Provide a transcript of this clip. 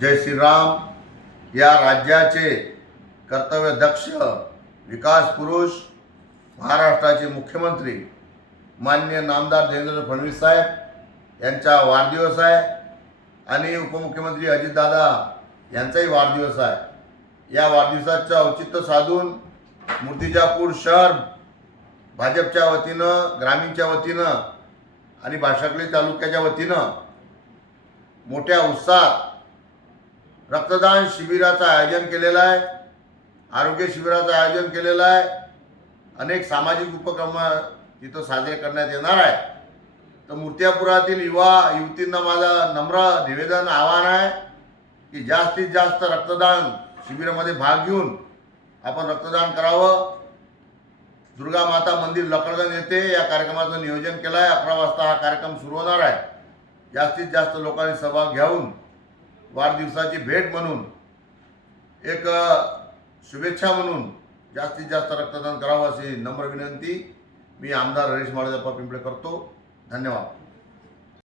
जय श्रीराम. या राज्याचे कर्तव्यदक्ष विकास पुरुष महाराष्ट्राचे मुख्यमंत्री मान्य नामदार देवेंद्र फडणवीस साहेब यांचा वाढदिवस आहे. आणि उपमुख्यमंत्री अजितदादा यांचाही वाढदिवस आहे. या वाढदिवसाचं औचित्य साधून मूर्तिजापूर शहर भाजपच्या वतीनं ग्रामीणच्या वतीनं आणि भाषाकली तालुक्याच्या वतीनं मोठ्या उत्साहात रक्तदान शिबिराचं आयोजन केलेलं आहे. आरोग्य शिबिराचं आयोजन केलेलं आहे. अनेक सामाजिक उपक्रम तिथं साजरे करण्यात येणार आहे. तर मूर्त्यापुरातील युवा युवतींना माझं नम्र निवेदन आव्हान आहे की जास्तीत जास्त रक्तदान शिबिरामध्ये भाग घेऊन आपण रक्तदान करावं. दुर्गा माता मंदिर लकडगण येथे या कार्यक्रमाचं नियोजन केलं आहे. अकरा वाजता हा कार्यक्रम सुरू होणार आहे. जास्तीत जास्त लोकांनी सहभाग घेऊन वाढदिवसाची भेट म्हणून एक शुभेच्छा म्हणून जास्तीत जास्त रक्तदान करावं अशी नम्र विनंती मी आमदार हरीश माळेदप्पा पिंपळे करतो धन्यवाद.